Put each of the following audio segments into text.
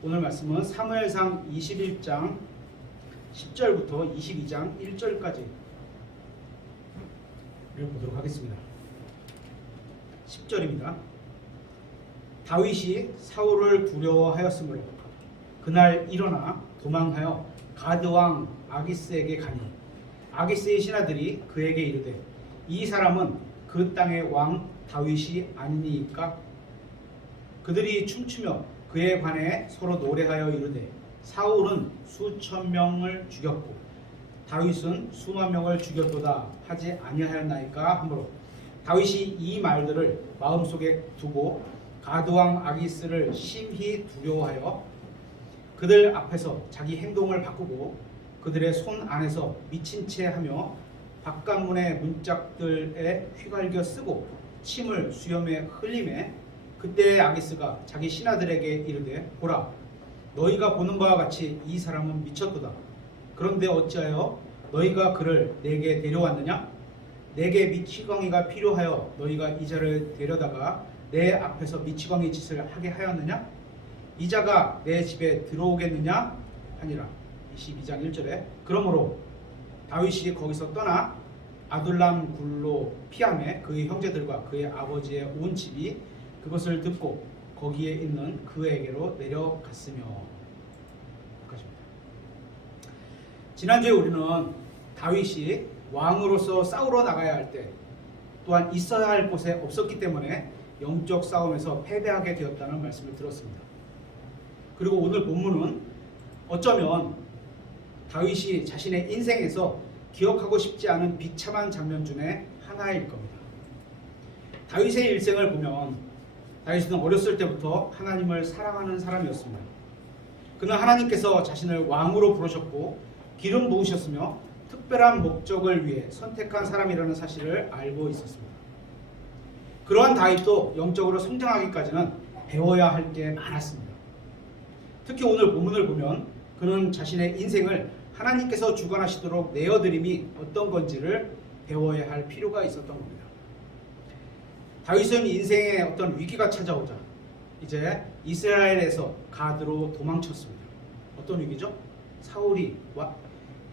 오늘 말씀은 사무엘상 21장 10절부터 22장 1절까지 읽어보도록 하겠습니다. 10절입니다. 다윗이 사울을 두려워하였으므로 그날 일어나 도망하여 가드왕 아기스에게 가니 아기스의 신하들이 그에게 이르되 이 사람은 그 땅의 왕 다윗이 아니니까. 그들이 춤추며 그에 관해 서로 노래하여 이르되 사울은 수천 명을 죽였고 다윗은 수만 명을 죽였도다 하지 아니하였나이까 하므로 다윗이 이 말들을 마음속에 두고 가드왕 아기스를 심히 두려워하여 그들 앞에서 자기 행동을 바꾸고 그들의 손 안에서 미친 채 하며 바깥문의 문짝들에 휘갈겨 쓰고 침을 수염에 흘리매 그때 아기스가 자기 신하들에게 이르되 보라 너희가 보는 바와 같이 이 사람은 미쳤도다. 그런데 어찌하여 너희가 그를 내게 데려왔느냐? 내게 미치광이가 필요하여 너희가 이 자를 데려다가 내 앞에서 미치광이 짓을 하게 하였느냐? 이 자가 내 집에 들어오겠느냐? 하니라. 22장 1절에 그러므로 다윗이 거기서 떠나 아둘람 굴로 피하매 그의 형제들과 그의 아버지의 온 집이 그것을 듣고 거기에 있는 그에게로 내려갔으며. 지난주에 우리는 다윗이 왕으로서 싸우러 나가야 할 때 또한 있어야 할 곳에 없었기 때문에 영적 싸움에서 패배하게 되었다는 말씀을 들었습니다. 그리고 오늘 본문은 어쩌면 다윗이 자신의 인생에서 기억하고 싶지 않은 비참한 장면 중에 하나일 겁니다. 다윗의 일생을 보면 다윗은 어렸을 때부터 하나님을 사랑하는 사람이었습니다. 그는 하나님께서 자신을 왕으로 부르셨고 기름 부으셨으며 특별한 목적을 위해 선택한 사람이라는 사실을 알고 있었습니다. 그러한 다윗도 영적으로 성장하기까지는 배워야 할 게 많았습니다. 특히 오늘 본문을 보면 그는 자신의 인생을 하나님께서 주관하시도록 내어드림이 어떤 건지를 배워야 할 필요가 있었던 겁니다. 다윗은 인생에 어떤 위기가 찾아오자 이제 이스라엘에서 가드로 도망쳤습니다. 어떤 위기죠? 사울이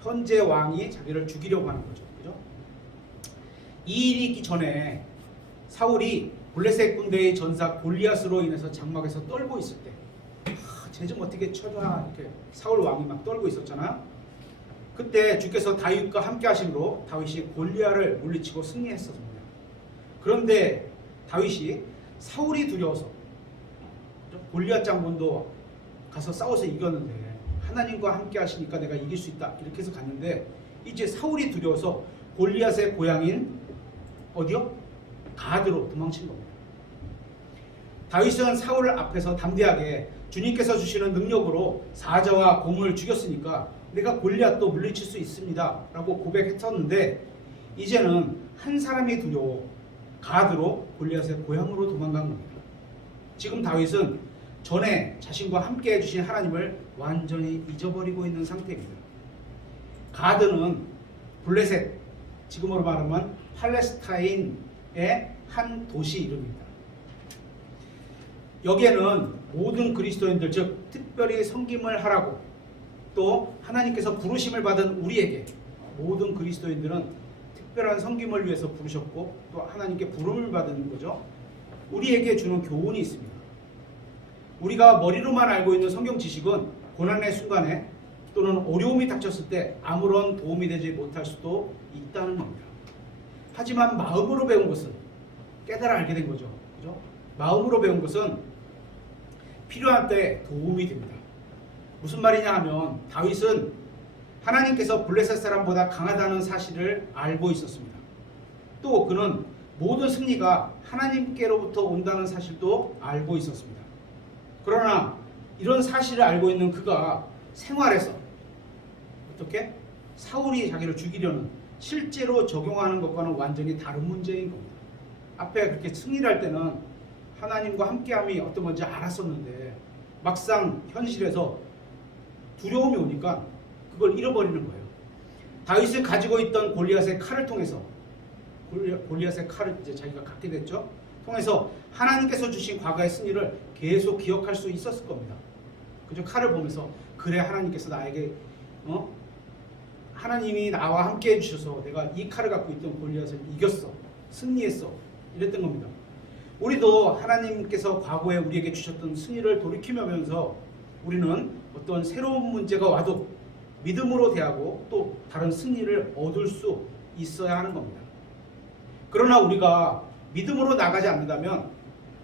현재 왕이 자기를 죽이려고 하는 거죠. 그죠? 이 일이 있기 전에 사울이 블레셋 군대의 전사 골리앗으로 인해서 장막에서 떨고 있을 때 쟤 좀 어떻게 쳐줘 이렇게 사울 왕이 막 떨고 있었잖아요. 그때 주께서 다윗과 함께 하심으로 다윗이 골리앗을 물리치고 승리했었습니다. 그런데 다윗이 사울이 두려워서 골리앗 장군도 가서 싸워서 이겼는데 하나님과 함께 하시니까 내가 이길 수 있다 이렇게 해서 갔는데 이제 사울이 두려워서 골리앗의 고향인 어디요? 가드로 도망친 겁니다. 다윗은 사울 앞에서 담대하게 주님께서 주시는 능력으로 사자와 곰을 죽였으니까 내가 골리앗도 물리칠 수 있습니다 라고 고백했었는데 이제는 한 사람이 두려워 가드로 골리앗의 고향으로 도망간 겁니다. 지금 다윗은 전에 자신과 함께 해주신 하나님을 완전히 잊어버리고 있는 상태입니다. 가드는 블레셋, 지금으로 말하면 팔레스타인의 한 도시 이름입니다. 여기에는 모든 그리스도인들, 즉 특별히 섬김을 하라고 또 하나님께서 부르심을 받은 우리에게 모든 그리스도인들은 특별한 섬김을 위해서 부르셨고 또 하나님께 부름을 받은 거죠. 우리에게 주는 교훈이 있습니다. 우리가 머리로만 알고 있는 성경 지식은 고난의 순간에 또는 어려움이 닥쳤을 때 아무런 도움이 되지 못할 수도 있다는 겁니다. 하지만 마음으로 배운 것은 깨달아 알게 된 거죠. 그죠? 마음으로 배운 것은 필요한 때 도움이 됩니다. 무슨 말이냐 하면 다윗은 하나님께서 블레셋 사람보다 강하다는 사실을 알고 있었습니다. 또 그는 모든 승리가 하나님께로부터 온다는 사실도 알고 있었습니다. 그러나 이런 사실을 알고 있는 그가 생활에서 어떻게? 사울이 자기를 죽이려는 실제로 적용하는 것과는 완전히 다른 문제인 겁니다. 앞에 그렇게 승리를 할 때는 하나님과 함께함이 어떤 건지 알았었는데 막상 현실에서 두려움이 오니까 그걸 잃어버리는 거예요. 다윗을 가지고 있던 골리앗의 칼을 통해서 골리앗의 칼을 이제 자기가 갖게 됐죠. 통해서 하나님께서 주신 과거의 승리를 계속 기억할 수 있었을 겁니다. 그저 칼을 보면서 그래 하나님께서 나에게 하나님이 나와 함께 해주셔서 내가 이 칼을 갖고 있던 골리앗을 이겼어, 승리했어, 이랬던 겁니다. 우리도 하나님께서 과거에 우리에게 주셨던 승리를 돌이키면서 우리는 어떤 새로운 문제가 와도 믿음으로 대하고 또 다른 승리를 얻을 수 있어야 하는 겁니다. 그러나 우리가 믿음으로 나가지 않는다면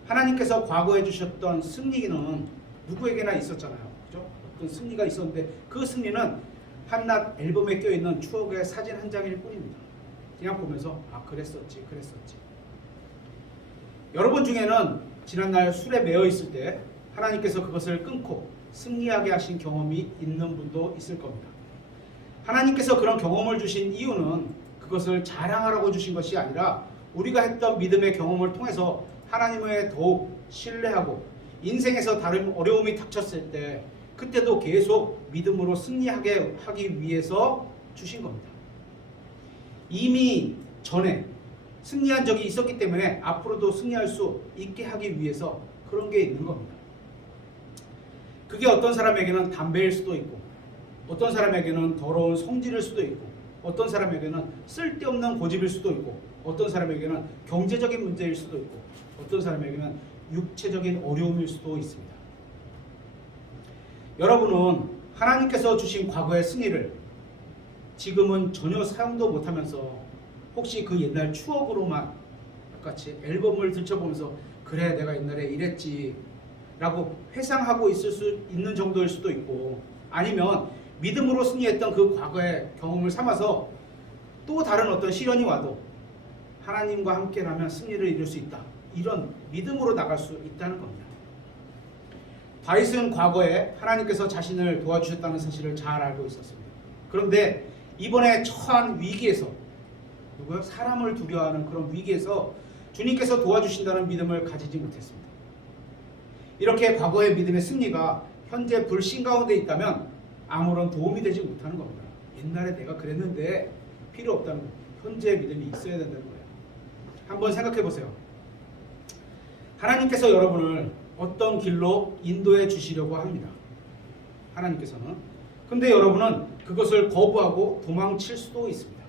하나님께서 과거에 주셨던 승리는 누구에게나 있었잖아요. 그죠? 어떤 승리가 있었는데 그 승리는 한낱 앨범에 껴있는 추억의 사진 한 장일 뿐입니다. 그냥 보면서 그랬었지. 여러분 중에는 지난날 술에 매여 있을 때 하나님께서 그것을 끊고 승리하게 하신 경험이 있는 분도 있을 겁니다. 하나님께서 그런 경험을 주신 이유는 그것을 자랑하라고 주신 것이 아니라 우리가 했던 믿음의 경험을 통해서 하나님을 더욱 신뢰하고 인생에서 다른 어려움이 닥쳤을 때 그때도 계속 믿음으로 승리하게 하기 위해서 주신 겁니다. 이미 전에 승리한 적이 있었기 때문에 앞으로도 승리할 수 있게 하기 위해서 그런 게 있는 겁니다. 그게 어떤 사람에게는 담배일 수도 있고, 어떤 사람에게는 더러운 성질일 수도 있고, 어떤 사람에게는 쓸데없는 고집일 수도 있고, 어떤 사람에게는 경제적인 문제일 수도 있고, 어떤 사람에게는 육체적인 어려움일 수도 있습니다. 여러분은 하나님께서 주신 과거의 승리를 지금은 전혀 사용도 못하면서 혹시 그 옛날 추억으로만 같이 앨범을 들춰보면서 그래 내가 옛날에 이랬지 라고 회상하고 있을 수 있는 정도일 수도 있고, 아니면 믿음으로 승리했던 그 과거의 경험을 삼아서 또 다른 어떤 시련이 와도 하나님과 함께라면 승리를 이룰 수 있다, 이런 믿음으로 나갈 수 있다는 겁니다. 다윗은 과거에 하나님께서 자신을 도와주셨다는 사실을 잘 알고 있었습니다. 그런데 이번에 처한 위기에서, 사람을 두려워하는 그런 위기에서 주님께서 도와주신다는 믿음을 가지지 못했습니다. 이렇게 과거의 믿음의 승리가 현재 불신 가운데 있다면 아무런 도움이 되지 못하는 겁니다. 옛날에 내가 그랬는데 필요 없다는 거예요. 현재의 믿음이 있어야 된다는 거예요. 한번 생각해 보세요. 하나님께서 여러분을 어떤 길로 인도해 주시려고 합니다. 하나님께서는. 근데 여러분은 그것을 거부하고 도망칠 수도 있습니다.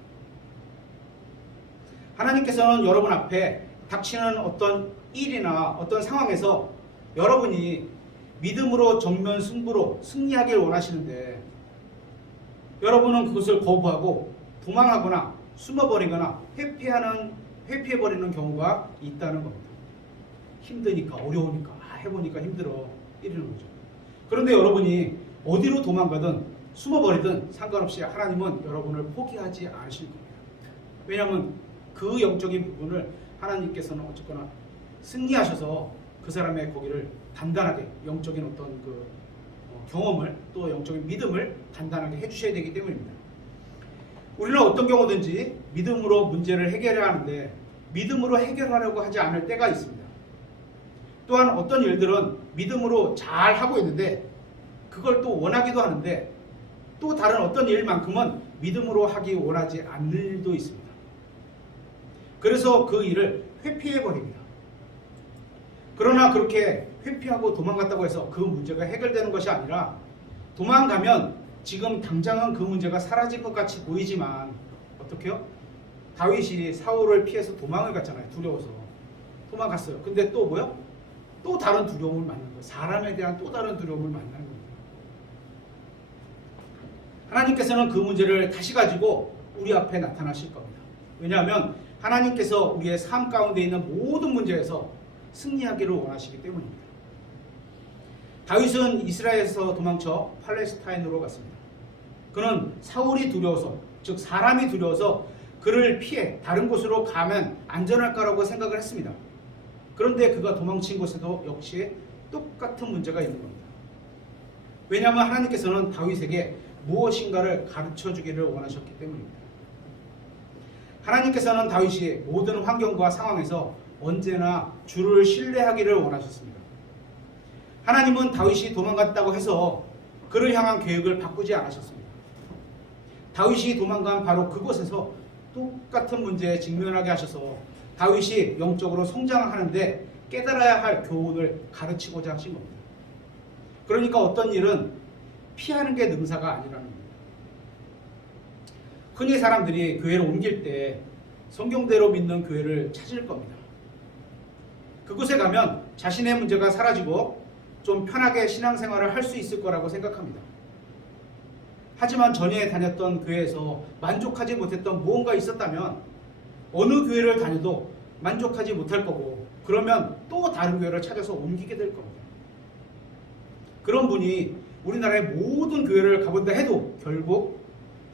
하나님께서는 여러분 앞에 닥치는 어떤 일이나 어떤 상황에서 여러분이 믿음으로 정면 승부로 승리하길 원하시는데 여러분은 그것을 거부하고 도망하거나 숨어버리거나 회피해버리는 경우가 있다는 겁니다. 힘드니까, 어려우니까, 해보니까 힘들어, 이러는 거죠. 그런데 여러분이 어디로 도망가든 숨어버리든 상관없이 하나님은 여러분을 포기하지 않으실 겁니다. 왜냐하면 그 영적인 부분을 하나님께서는 어쨌거나 승리하셔서 그 사람의 거기를 단단하게 영적인 어떤 그 경험을, 또 영적인 믿음을 단단하게 해주셔야 되기 때문입니다. 우리는 어떤 경우든지 믿음으로 문제를 해결해야 하는데 믿음으로 해결하려고 하지 않을 때가 있습니다. 또한 어떤 일들은 믿음으로 잘 하고 있는데 그걸 또 원하기도 하는데 또 다른 어떤 일만큼은 믿음으로 하기 원하지 않는 일도 있습니다. 그래서 그 일을 회피해버립니다. 그러나 그렇게 회피하고 도망갔다고 해서 그 문제가 해결되는 것이 아니라, 도망가면 지금 당장은 그 문제가 사라질 것 같이 보이지만 어떻게요? 다윗이 사울을 피해서 도망을 갔잖아요. 두려워서 도망갔어요. 근데 또 뭐요? 또 다른 두려움을 만난 거예요. 사람에 대한 또 다른 두려움을 만나는 겁니다. 하나님께서는 그 문제를 다시 가지고 우리 앞에 나타나실 겁니다. 왜냐하면 하나님께서 우리의 삶 가운데 있는 모든 문제에서 승리하기를 원하시기 때문입니다. 다윗은 이스라엘에서 도망쳐 팔레스타인으로 갔습니다. 그는 사울이 두려워서, 즉 사람이 두려워서 그를 피해 다른 곳으로 가면 안전할 거라고 생각을 했습니다. 그런데 그가 도망친 곳에도 역시 똑같은 문제가 있는 겁니다. 왜냐하면 하나님께서는 다윗에게 무엇인가를 가르쳐 주기를 원하셨기 때문입니다. 하나님께서는 다윗이 모든 환경과 상황에서 언제나 주를 신뢰하기를 원하셨습니다. 하나님은 다윗이 도망갔다고 해서 그를 향한 계획을 바꾸지 않으셨습니다. 다윗이 도망간 바로 그곳에서 똑같은 문제에 직면하게 하셔서 다윗이 영적으로 성장하는데 깨달아야 할 교훈을 가르치고자 하신 겁니다. 그러니까 어떤 일은 피하는 게 능사가 아니라는 겁니다. 흔히 사람들이 교회를 옮길 때 성경대로 믿는 교회를 찾을 겁니다. 그곳에 가면 자신의 문제가 사라지고 좀 편하게 신앙생활을 할 수 있을 거라고 생각합니다. 하지만 전에 다녔던 교회에서 만족하지 못했던 무언가 있었다면 어느 교회를 다녀도 만족하지 못할 거고, 그러면 또 다른 교회를 찾아서 옮기게 될 겁니다. 그런 분이 우리나라의 모든 교회를 가본다 해도 결국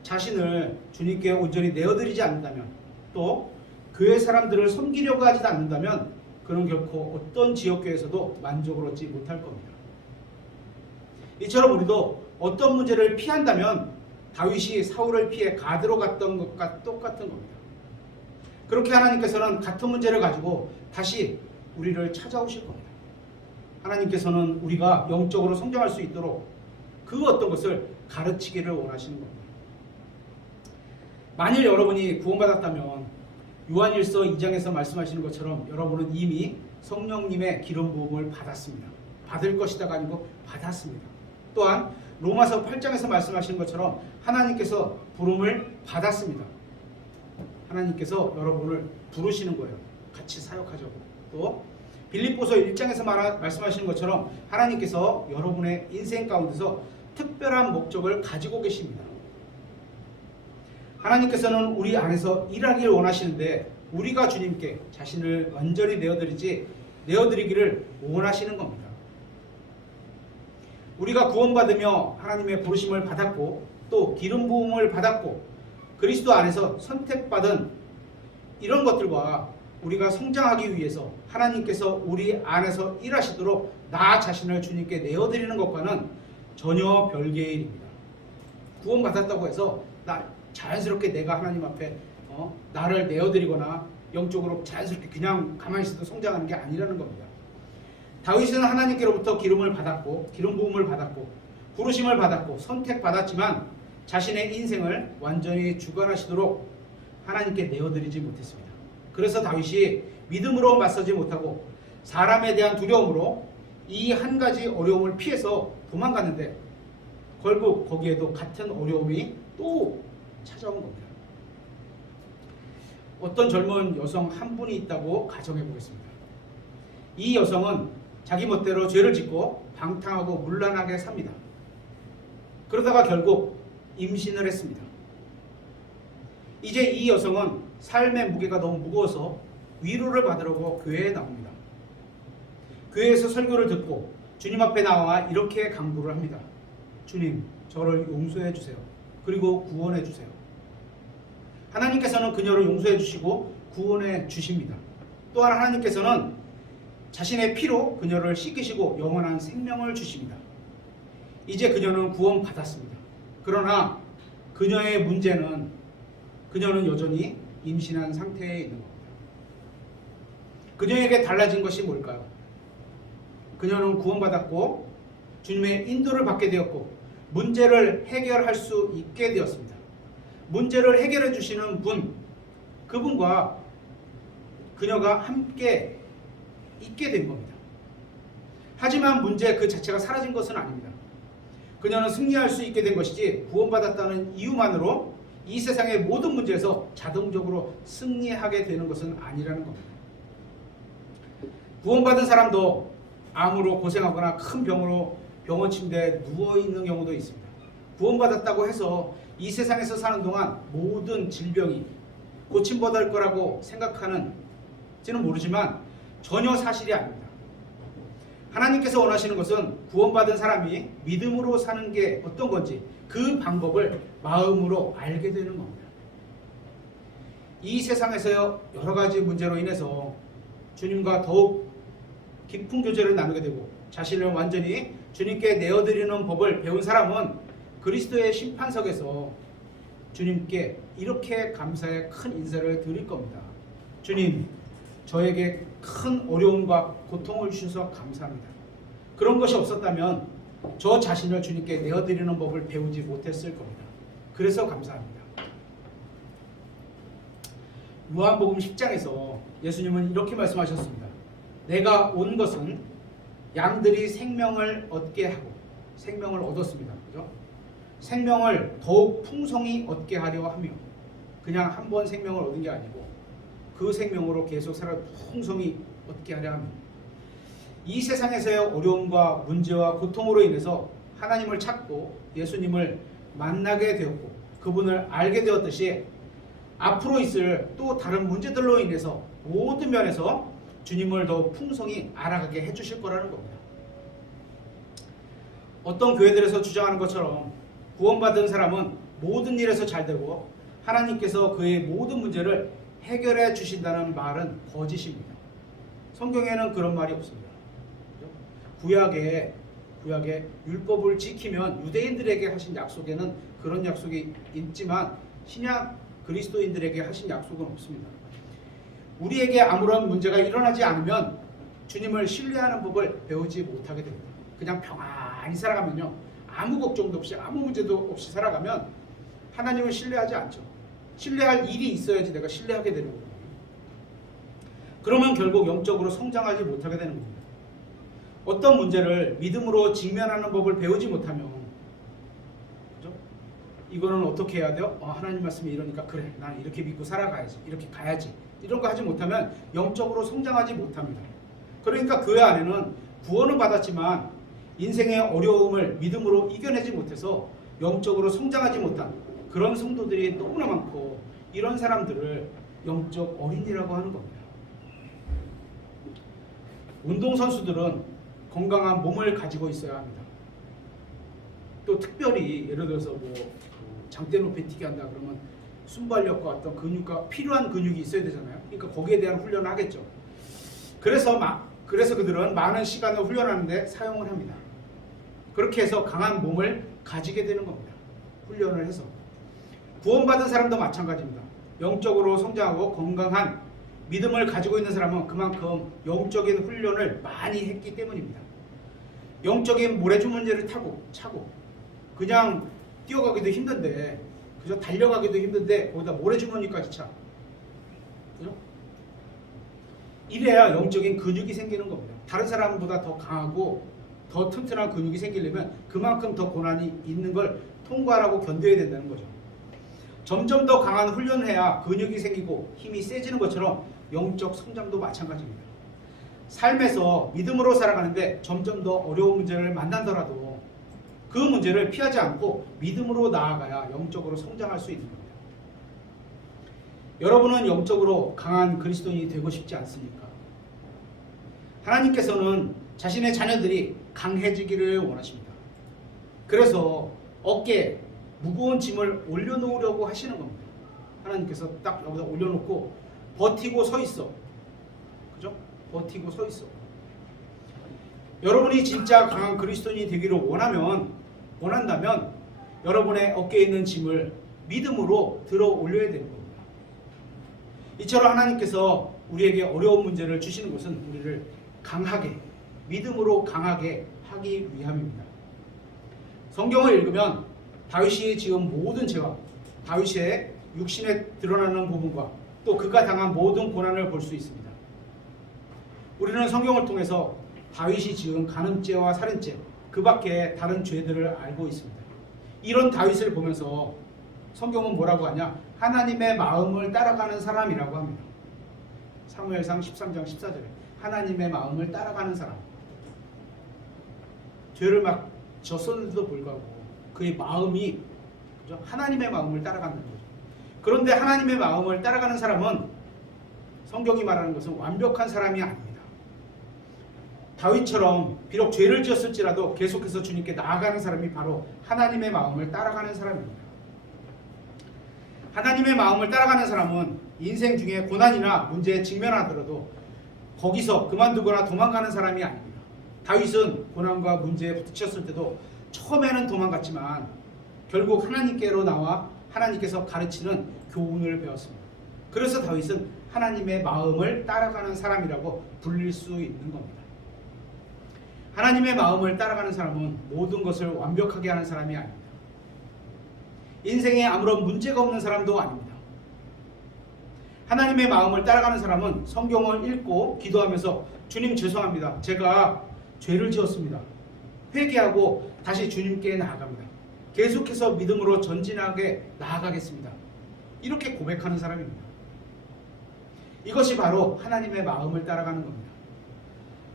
자신을 주님께 온전히 내어드리지 않는다면, 또 교회 사람들을 섬기려고 하지 않는다면 그는 결코 어떤 지역교회에서도 만족을 얻지 못할 겁니다. 이처럼 우리도 어떤 문제를 피한다면 다윗이 사울을 피해 가드로 갔던 것과 똑같은 겁니다. 그렇게 하나님께서는 같은 문제를 가지고 다시 우리를 찾아오실 겁니다. 하나님께서는 우리가 영적으로 성장할 수 있도록 그 어떤 것을 가르치기를 원하시는 겁니다. 만일 여러분이 구원받았다면 요한일서 2장에서 말씀하시는 것처럼 여러분은 이미 성령님의 기름 부음을 받았습니다. 받을 것이다가 아니고 받았습니다. 또한 로마서 8장에서 말씀하시는 것처럼 하나님께서 부름을 받았습니다. 하나님께서 여러분을 부르시는 거예요. 같이 사역하자고. 또 빌립보서 1장에서 말씀하시는 것처럼 하나님께서 여러분의 인생 가운데서 특별한 목적을 가지고 계십니다. 하나님께서는 우리 안에서 일하기를 원하시는데 우리가 주님께 자신을 완전히 내어드리기를 원하시는 겁니다. 우리가 구원받으며 하나님의 부르심을 받았고 또 기름 부음을 받았고 그리스도 안에서 선택받은 이런 것들과 우리가 성장하기 위해서 하나님께서 우리 안에서 일하시도록 나 자신을 주님께 내어드리는 것과는 전혀 별개의 일입니다. 구원받았다고 해서 자연스럽게 내가 하나님 앞에 나를 내어드리거나 영적으로 자연스럽게 그냥 가만히 있어도 성장하는 게 아니라는 겁니다. 다윗은 하나님께로부터 기름을 받았고 기름 부음을 받았고 부르심을 받았고 선택받았지만 자신의 인생을 완전히 주관하시도록 하나님께 내어드리지 못했습니다. 그래서 다윗이 믿음으로 맞서지 못하고 사람에 대한 두려움으로 이 한 가지 어려움을 피해서 도망갔는데 결국 거기에도 같은 어려움이 또 찾아온 겁니다. 어떤 젊은 여성 한 분이 있다고 가정해 보겠습니다. 이 여성은 자기 멋대로 죄를 짓고 방탕하고 문란하게 삽니다. 그러다가 결국 임신을 했습니다. 이제 이 여성은 삶의 무게가 너무 무거워서 위로를 받으려고 교회에 나옵니다. 교회에서 설교를 듣고 주님 앞에 나와 이렇게 간구를 합니다. 주님, 저를 용서해 주세요. 그리고 구원해 주세요. 하나님께서는 그녀를 용서해 주시고 구원해 주십니다. 또한 하나님께서는 자신의 피로 그녀를 씻기시고 영원한 생명을 주십니다. 이제 그녀는 구원받았습니다. 그러나 그녀의 문제는 그녀는 여전히 임신한 상태에 있는 겁니다. 그녀에게 달라진 것이 뭘까요? 그녀는 구원받았고 주님의 인도를 받게 되었고 문제를 해결할 수 있게 되었습니다. 문제를 해결해 주시는 분, 그분과 그녀가 함께 있게 된 겁니다. 하지만 문제 그 자체가 사라진 것은 아닙니다. 그녀는 승리할 수 있게 된 것이지 구원받았다는 이유만으로 이 세상의 모든 문제에서 자동적으로 승리하게 되는 것은 아니라는 겁니다. 구원받은 사람도 암으로 고생하거나 큰 병으로 병원 침대에 누워있는 경우도 있습니다. 구원받았다고 해서 이 세상에서 사는 동안 모든 질병이 고침받을 거라고 생각하는지는 모르지만 전혀 사실이 아닙니다. 하나님께서 원하시는 것은 구원받은 사람이 믿음으로 사는 게 어떤 건지 그 방법을 마음으로 알게 되는 겁니다. 이 세상에서 여러 가지 문제로 인해서 주님과 더욱 깊은 교제를 나누게 되고 자신을 완전히 주님께 내어드리는 법을 배운 사람은 그리스도의 심판석에서 주님께 이렇게 감사의 큰 인사를 드릴 겁니다. 주님, 저에게 큰 어려움과 고통을 주셔서 감사합니다. 그런 것이 없었다면 저 자신을 주님께 내어드리는 법을 배우지 못했을 겁니다. 그래서 감사합니다. 요한복음 10장에서 예수님은 이렇게 말씀하셨습니다. 내가 온 것은 양들이 생명을 얻게 하고 생명을 얻었습니다. 그죠? 생명을 더욱 풍성히 얻게 하려 하며, 그냥 한 번 생명을 얻은 게 아니고 그 생명으로 계속 살아 풍성히 얻게 하려 하며, 이 세상에서의 어려움과 문제와 고통으로 인해서 하나님을 찾고 예수님을 만나게 되었고 그분을 알게 되었듯이 앞으로 있을 또 다른 문제들로 인해서 모든 면에서 주님을 더 풍성히 알아가게 해주실 거라는 겁니다. 어떤 교회들에서 주장하는 것처럼 구원받은 사람은 모든 일에서 잘 되고 하나님께서 그의 모든 문제를 해결해 주신다는 말은 거짓입니다. 성경에는 그런 말이 없습니다. 구약에 율법을 지키면 유대인들에게 하신 약속에는 그런 약속이 있지만 신약 그리스도인들에게 하신 약속은 없습니다. 우리에게 아무런 문제가 일어나지 않으면 주님을 신뢰하는 법을 배우지 못하게 됩니다. 그냥 평안히 살아가면요, 아무 걱정도 없이 아무 문제도 없이 살아가면 하나님을 신뢰하지 않죠. 신뢰할 일이 있어야지 내가 신뢰하게 되는 거예요. 그러면 결국 영적으로 성장하지 못하게 되는 겁니다. 어떤 문제를 믿음으로 직면하는 법을 배우지 못하면, 그죠? 이거는 어떻게 해야 돼요? 하나님 말씀이 이러니까 그래, 나는 이렇게 믿고 살아가야지, 이렇게 가야지, 이런 거 하지 못하면 영적으로 성장하지 못합니다. 그러니까 그 안에는 구원을 받았지만 인생의 어려움을 믿음으로 이겨내지 못해서 영적으로 성장하지 못한 그런 성도들이 너무나 많고, 이런 사람들을 영적 어린이라고 하는 겁니다. 운동선수들은 건강한 몸을 가지고 있어야 합니다. 또 특별히 예를 들어서 장대 높이 뛰기 한다 그러면 순발력과 어떤 근육과 필요한 근육이 있어야 되잖아요. 그러니까 거기에 대한 훈련을 하겠죠. 그래서 그들은 많은 시간을 훈련하는데 사용을 합니다. 그렇게 해서 강한 몸을 가지게 되는 겁니다. 훈련을 해서. 구원받은 사람도 마찬가지입니다. 영적으로 성장하고 건강한 믿음을 가지고 있는 사람은 그만큼 영적인 훈련을 많이 했기 때문입니다. 영적인 모래주머니를 차고 그냥 뛰어가기도 힘든데, 그저 달려가기도 힘든데 거기다 모래주머니까지 차. 그죠? 이래야 영적인 근육이 생기는 겁니다. 다른 사람보다 더 강하고 더 튼튼한 근육이 생기려면 그만큼 더 고난이 있는 걸 통과하고 견뎌야 된다는 거죠. 점점 더 강한 훈련을 해야 근육이 생기고 힘이 세지는 것처럼 영적 성장도 마찬가지입니다. 삶에서 믿음으로 살아가는데 점점 더 어려운 문제를 만나더라도 그 문제를 피하지 않고 믿음으로 나아가야 영적으로 성장할 수 있는 겁니다. 여러분은 영적으로 강한 그리스도인이 되고 싶지 않습니까? 하나님께서는 자신의 자녀들이 강해지기를 원하십니다. 그래서 어깨에 무거운 짐을 올려놓으려고 하시는 겁니다. 하나님께서 딱 여기다 올려놓고 버티고 서 있어. 그죠? 버티고 서 있어. 여러분이 진짜 강한 그리스도인이 되기를 원한다면 여러분의 어깨에 있는 짐을 믿음으로 들어 올려야 되는 겁니다. 이처럼 하나님께서 우리에게 어려운 문제를 주시는 것은 우리를 강하게, 믿음으로 강하게 하기 위함입니다. 성경을 읽으면 다윗이 지은 모든 죄와 다윗의 육신에 드러나는 부분과 또 그가 당한 모든 고난을 볼 수 있습니다. 우리는 성경을 통해서 다윗이 지은 간음죄와 살인죄, 그 밖에 다른 죄들을 알고 있습니다. 이런 다윗을 보면서 성경은 뭐라고 하냐? 하나님의 마음을 따라가는 사람이라고 합니다. 사무엘상 13장 14절에 하나님의 마음을 따라가는 사람. 죄를 막 졌었는데도 불구하고 그의 마음이, 그죠? 하나님의 마음을 따라가는 거죠. 그런데 하나님의 마음을 따라가는 사람은 성경이 말하는 것은 완벽한 사람이 아닙니다. 다윗처럼 비록 죄를 지었을지라도 계속해서 주님께 나아가는 사람이 바로 하나님의 마음을 따라가는 사람입니다. 하나님의 마음을 따라가는 사람은 인생 중에 고난이나 문제에 직면하더라도 거기서 그만두거나 도망가는 사람이 아닙니다. 다윗은 고난과 문제에 부딪혔을 때도 처음에는 도망갔지만 결국 하나님께로 나와 하나님께서 가르치는 교훈을 배웠습니다. 그래서 다윗은 하나님의 마음을 따라가는 사람이라고 불릴 수 있는 겁니다. 하나님의 마음을 따라가는 사람은 모든 것을 완벽하게 하는 사람이 아닙니다. 인생에 아무런 문제가 없는 사람도 아닙니다. 하나님의 마음을 따라가는 사람은 성경을 읽고 기도하면서 주님 죄송합니다. 제가 죄를 지었습니다. 회개하고 다시 주님께 나아갑니다. 계속해서 믿음으로 전진하게 나아가겠습니다. 이렇게 고백하는 사람입니다. 이것이 바로 하나님의 마음을 따라가는 겁니다.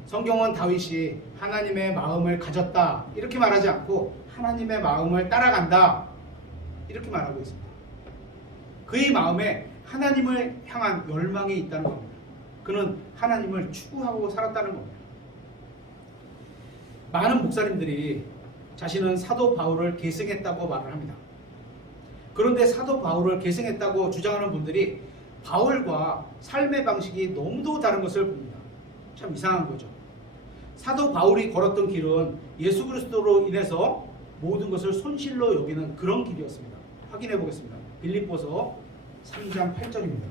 성경은 다윗이 하나님의 마음을 가졌다 이렇게 말하지 않고 하나님의 마음을 따라간다 이렇게 말하고 있습니다. 그의 마음에 하나님을 향한 열망이 있다는 겁니다. 그는 하나님을 추구하고 살았다는 겁니다. 많은 목사님들이 자신은 사도 바울을 계승했다고 말을 합니다. 그런데 사도 바울을 계승했다고 주장하는 분들이 바울과 삶의 방식이 너무도 다른 것을 봅니다. 참 이상한 거죠. 사도 바울이 걸었던 길은 예수 그리스도로 인해서 모든 것을 손실로 여기는 그런 길이었습니다. 확인해 보겠습니다. 빌립보서 3장 8절입니다.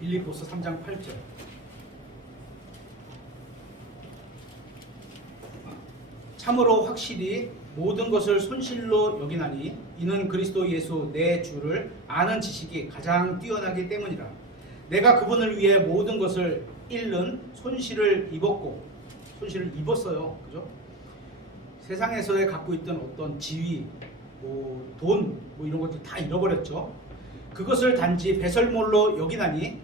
빌립보서 3장 8절. 참으로 확실히 모든 것을 손실로 여기나니 이는 그리스도 예수 내 주를 아는 지식이 가장 뛰어나기 때문이라. 내가 그분을 위해 모든 것을 잃는 손실을 입었어요. 그죠? 세상에서의 갖고 있던 어떤 지위, 돈, 이런 것들 다 잃어버렸죠. 그것을 단지 배설물로 여기나니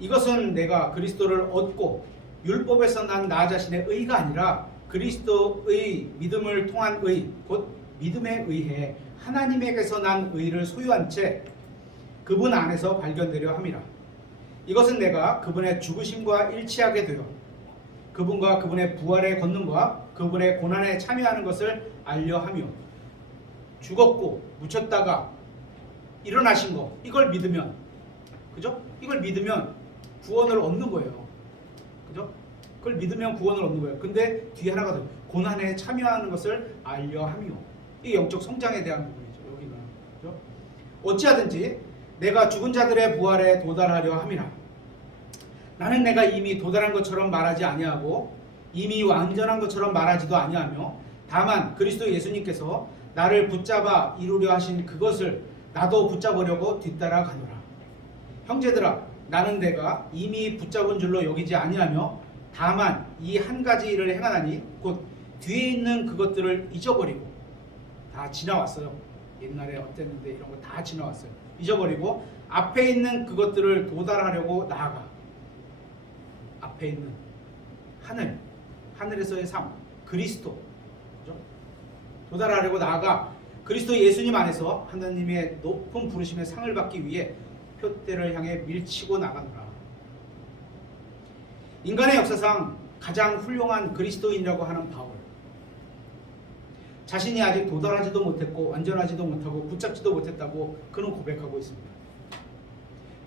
이것은 내가 그리스도를 얻고 율법에서 난 나 자신의 의가 아니라 그리스도의 믿음을 통한 의, 곧 믿음에 의해 하나님에게서 난 의를 소유한 채 그분 안에서 발견되려 함이라. 이것은 내가 그분의 죽으심과 일치하게 되어 그분과 그분의 부활의 권능과 그분의 고난에 참여하는 것을 알려 하며 죽었고 묻혔다가 일어나신 거, 이걸 믿으면, 그죠? 이걸 믿으면 구원을 얻는 거예요. 그죠? 그걸 믿으면 구원을 얻는 거예요. 근데 뒤에 하나가 더, 고난에 참여하는 것을 알려 하며, 이 영적 성장에 대한 부분이죠. 여기는. 그죠? 어찌하든지 내가 죽은 자들의 부활에 도달하려 함이라. 나는 내가 이미 도달한 것처럼 말하지 아니하고 이미 완전한 것처럼 말하지도 아니하며 다만 그리스도 예수님께서 나를 붙잡아 이루려 하신 그것을 나도 붙잡으려고 뒤따라가노라. 형제들아, 나는 내가 이미 붙잡은 줄로 여기지 아니하며 다만 이 한 가지 일을 행하나니 곧 뒤에 있는 그것들을 잊어버리고, 다 지나왔어요. 옛날에 어땠는데 이런 거 다 지나왔어요. 잊어버리고 앞에 있는 그것들을 도달하려고 나아가. 앞에 있는 하늘에서의 삶, 그리스도, 그죠? 도달하려고 나아가 그리스도 예수님 안에서 하나님의 높은 부르심의 상을 받기 위해 표대를 향해 밀치고 나가노라. 인간의 역사상 가장 훌륭한 그리스도인이라고 하는 바울, 자신이 아직 도달하지도 못했고 완전하지도 못하고 붙잡지도 못했다고 그는 고백하고 있습니다.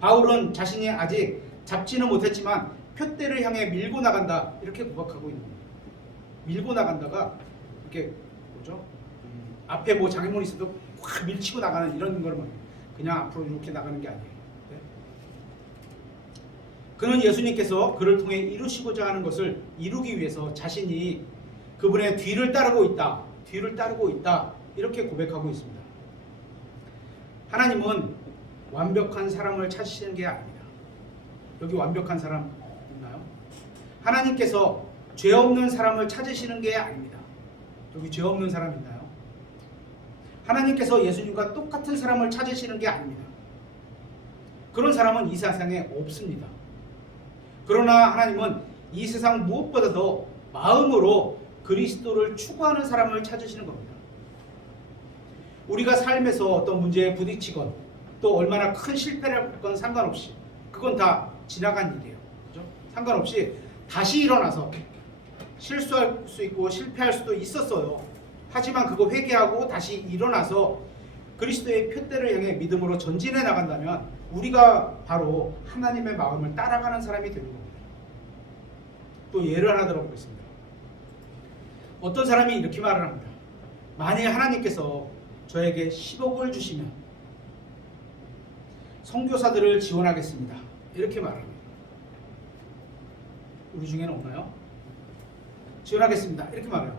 바울은 자신이 아직 잡지는 못했지만 표대를 향해 밀고 나간다 이렇게 고백하고 있는 겁니다. 밀고 나간다가 이렇게 뭐죠? 앞에 뭐 장애물이 있어도 확 밀치고 나가는 이런 걸 말해요. 그냥 앞으로 이렇게 나가는 게 아니에요. 네? 그는 예수님께서 그를 통해 이루시고자 하는 것을 이루기 위해서 자신이 그분의 뒤를 따르고 있다 이렇게 고백하고 있습니다. 하나님은 완벽한 사람을 찾으시는 게 아닙니다. 여기 완벽한 사람 있나요? 하나님께서 죄 없는 사람을 찾으시는 게 아닙니다. 여기 죄 없는 사람 있나요? 하나님께서 예수님과 똑같은 사람을 찾으시는 게 아닙니다. 그런 사람은 이 세상에 없습니다. 그러나 하나님은 이 세상 무엇보다도 마음으로 그리스도를 추구하는 사람을 찾으시는 겁니다. 우리가 삶에서 어떤 문제에 부딪히건 또 얼마나 큰 실패를 했건 상관없이 그건 다 지나간 일이에요. 그죠? 상관없이 다시 일어나서 실수할 수 있고 실패할 수도 있었어요. 하지만 그거 회개하고 다시 일어나서 그리스도의 표대를 향해 믿음으로 전진해 나간다면 우리가 바로 하나님의 마음을 따라가는 사람이 되는 겁니다. 또 예를 하나 들어보겠습니다. 어떤 사람이 이렇게 말을 합니다. 만일 하나님께서 저에게 10억을 주시면 선교사들을 지원하겠습니다. 이렇게 말합니다. 우리 중에는 없나요? 지원하겠습니다. 이렇게 말해요.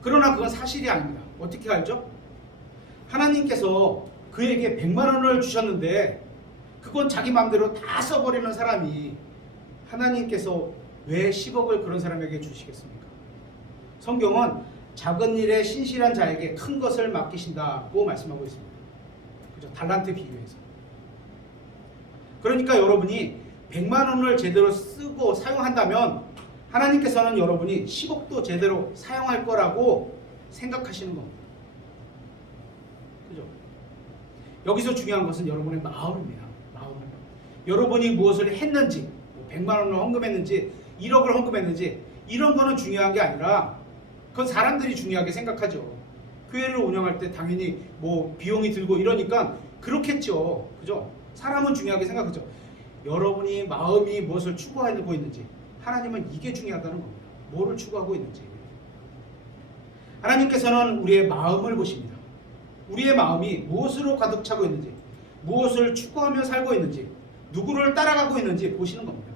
그러나 그건 사실이 아닙니다. 어떻게 알죠? 하나님께서 그에게 100만 원을 주셨는데 그건 자기 마음대로 다 써버리는 사람이 하나님께서 왜 10억을 그런 사람에게 주시겠습니까? 성경은 작은 일에 신실한 자에게 큰 것을 맡기신다고 말씀하고 있습니다. 그죠? 달란트 비유에서. 그러니까 여러분이 100만 원을 제대로 쓰고 사용한다면 하나님께서는 여러분이 10억도 제대로 사용할 거라고 생각하시는 겁니다. 그죠? 여기서 중요한 것은 여러분의 마음입니다. 마음. 여러분이 무엇을 했는지, 100만 원을 헌금했는지, 1억을 헌금했는지 이런 거는 중요한 게 아니라 그건 사람들이 중요하게 생각하죠. 교회를 운영할 때 당연히 뭐 비용이 들고 이러니까 그렇겠죠. 그죠? 사람은 중요하게 생각하죠. 여러분이 마음이 무엇을 추구하고 있는지, 하나님은 이게 중요하다는 겁니다. 뭐를 추구하고 있는지. 하나님께서는 우리의 마음을 보십니다. 우리의 마음이 무엇으로 가득 차고 있는지, 무엇을 추구하며 살고 있는지, 누구를 따라가고 있는지 보시는 겁니다.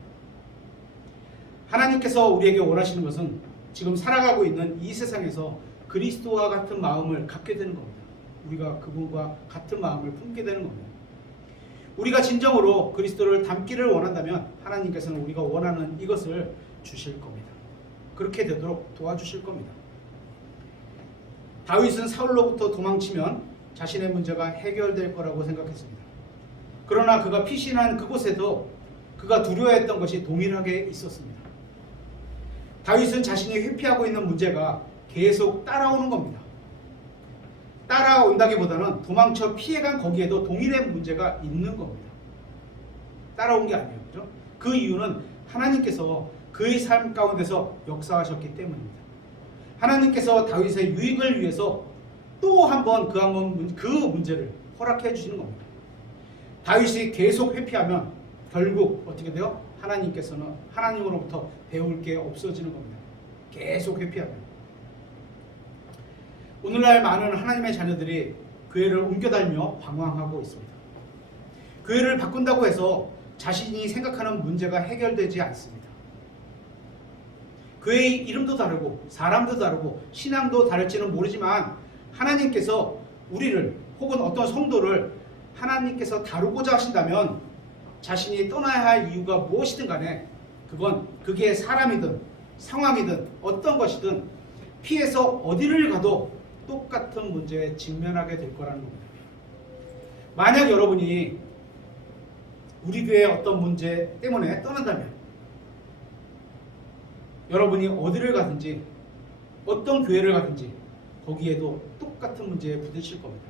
하나님께서 우리에게 원하시는 것은 지금 살아가고 있는 이 세상에서 그리스도와 같은 마음을 갖게 되는 겁니다. 우리가 그분과 같은 마음을 품게 되는 겁니다. 우리가 진정으로 그리스도를 닮기를 원한다면 하나님께서는 우리가 원하는 이것을 주실 겁니다. 그렇게 되도록 도와주실 겁니다. 다윗은 사울로부터 도망치면 자신의 문제가 해결될 거라고 생각했습니다. 그러나 그가 피신한 그곳에도 그가 두려워했던 것이 동일하게 있었습니다. 다윗은 자신이 회피하고 있는 문제가 계속 따라오는 겁니다. 따라온다기보다는 도망쳐 피해간 거기에도 동일한 문제가 있는 겁니다. 따라온 게 아니에요. 그죠? 그 이유는 하나님께서 그의 삶 가운데서 역사하셨기 때문입니다. 하나님께서 다윗의 유익을 위해서 또 한 번 그 문제를 허락해 주시는 겁니다. 다윗이 계속 회피하면 결국 어떻게 돼요? 하나님께서는 하나님으로부터 배울 게 없어지는 겁니다. 계속 회피하면. 오늘날 많은 하나님의 자녀들이 교회를 옮겨다니며 방황하고 있습니다. 교회를 바꾼다고 해서 자신이 생각하는 문제가 해결되지 않습니다. 교회의 이름도 다르고 사람도 다르고 신앙도 다를지는 모르지만 하나님께서 우리를 혹은 어떤 성도를 하나님께서 다루고자 하신다면 자신이 떠나야 할 이유가 무엇이든 간에 그게 사람이든 상황이든 어떤 것이든 피해서 어디를 가도 똑같은 문제에 직면하게 될 거라는 겁니다. 만약 여러분이 우리 교회의 어떤 문제 때문에 떠난다면 여러분이 어디를 가든지 어떤 교회를 가든지 거기에도 똑같은 문제에 부딪힐 겁니다.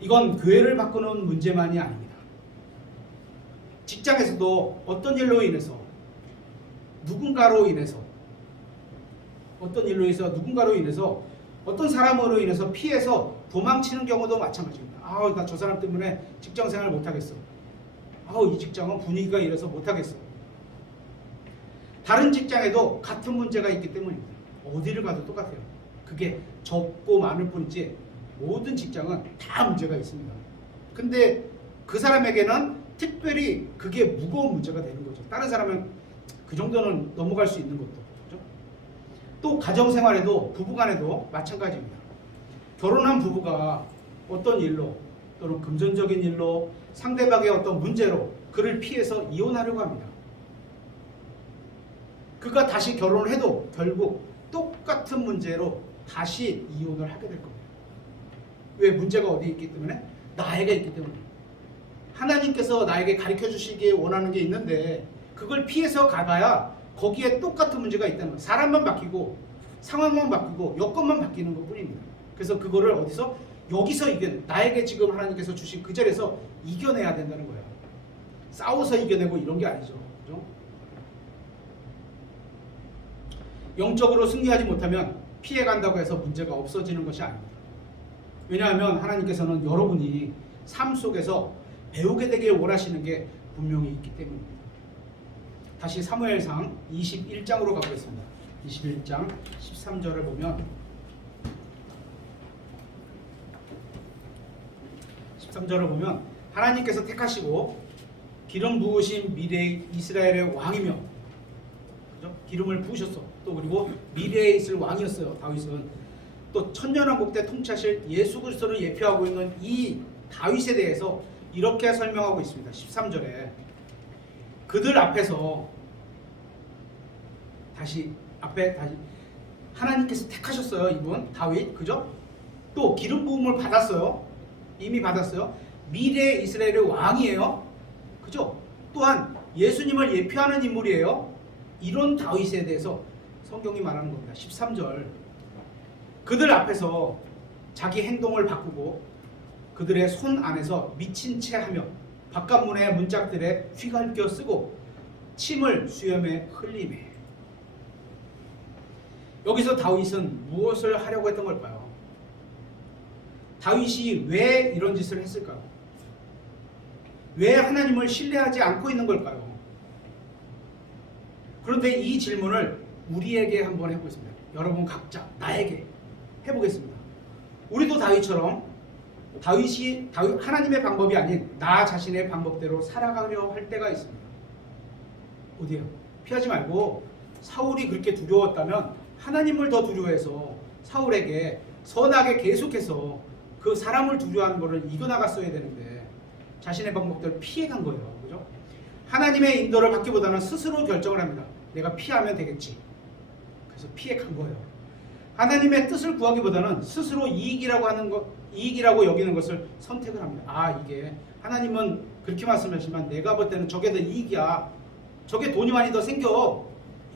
이건 교회를 바꾸는 문제만이 아닙니다. 직장에서도 어떤 일로 인해서 누군가로 인해서 어떤 사람으로 인해서 피해서 도망치는 경우도 마찬가지입니다. 나 저 사람 때문에 직장 생활 못하겠어. 이 직장은 분위기가 이래서 못하겠어. 다른 직장에도 같은 문제가 있기 때문입니다. 어디를 가도 똑같아요. 그게 적고 많을 뿐이지 모든 직장은 다 문제가 있습니다. 근데 그 사람에게는 특별히 그게 무거운 문제가 되는 거죠. 다른 사람은 그 정도는 넘어갈 수 있는 것도. 그렇죠? 또 가정생활에도 부부간에도 마찬가지입니다. 결혼한 부부가 어떤 일로 또는 금전적인 일로 상대방의 어떤 문제로 그를 피해서 이혼하려고 합니다. 그가 다시 결혼을 해도 결국 똑같은 문제로 다시 이혼을 하게 될 겁니다. 왜? 문제가 어디 있기 때문에? 나에게 있기 때문에. 하나님께서 나에게 가르쳐 주시기에 원하는 게 있는데 그걸 피해서 가봐야 거기에 똑같은 문제가 있다는 거예요. 사람만 바뀌고 상황만 바뀌고 여건만 바뀌는 것 뿐입니다. 그래서 그거를 여기서 나에게 지금 하나님께서 주신 그 자리에서 이겨내야 된다는 거예요. 싸워서 이겨내고 이런 게 아니죠. 그죠? 영적으로 승리하지 못하면 피해간다고 해서 문제가 없어지는 것이 아닙니다. 왜냐하면 하나님께서는 여러분이 삶 속에서 배우게 되길 원하시는 게 분명히 있기 때문입니다. 다시 사무엘상 21장으로 가보겠습니다. 21장 13절을 보면 13절을 보면 하나님께서 택하시고 기름 부으신 미래의 이스라엘의 왕이며, 그죠? 기름을 부으셨어. 또 그리고 미래에 있을 왕이었어요. 다윗은 또 천년왕국 때 통치하실 예수 그리스도를 예표하고 있는 이 다윗에 대해서 이렇게 설명하고 있습니다. 13절에 그들 앞에서 다시 하나님께서 택하셨어요. 이분 다윗, 그죠? 또 기름 부음을 받았어요. 이미 받았어요. 미래 이스라엘의 왕이에요. 그죠? 또한 예수님을 예표하는 인물이에요. 이런 다윗에 대해서 성경이 말하는 겁니다. 13절 그들 앞에서 자기 행동을 바꾸고 그들의 손 안에서 미친 채 하며 바깥문의 문짝들에 휘갈겨 쓰고 침을 수염에 흘리매. 여기서 다윗은 무엇을 하려고 했던 걸까요? 다윗이 왜 이런 짓을 했을까요? 왜 하나님을 신뢰하지 않고 있는 걸까요? 그런데 이 질문을 우리에게 한번 해보겠습니다. 여러분 각자 나에게 해보겠습니다. 우리도 다윗처럼 하나님의 방법이 아닌 나 자신의 방법대로 살아가려 할 때가 있습니다. 어디요? 피하지 말고 사울이 그렇게 두려웠다면 하나님을 더 두려워해서 사울에게 선하게 계속해서 그 사람을 두려워하는 것을 이겨나갔어야 되는데 자신의 방법대로 피해간 거예요. 그죠? 하나님의 인도를 받기보다는 스스로 결정을 합니다. 내가 피하면 되겠지. 그래서 피해간 거예요. 하나님의 뜻을 구하기보다는 스스로 이익이라고 여기는 것을 선택을 합니다. 아, 이게 하나님은 그렇게 말씀하시지만 내가 볼 때는 저게 더 이익이야. 저게 돈이 많이 더 생겨.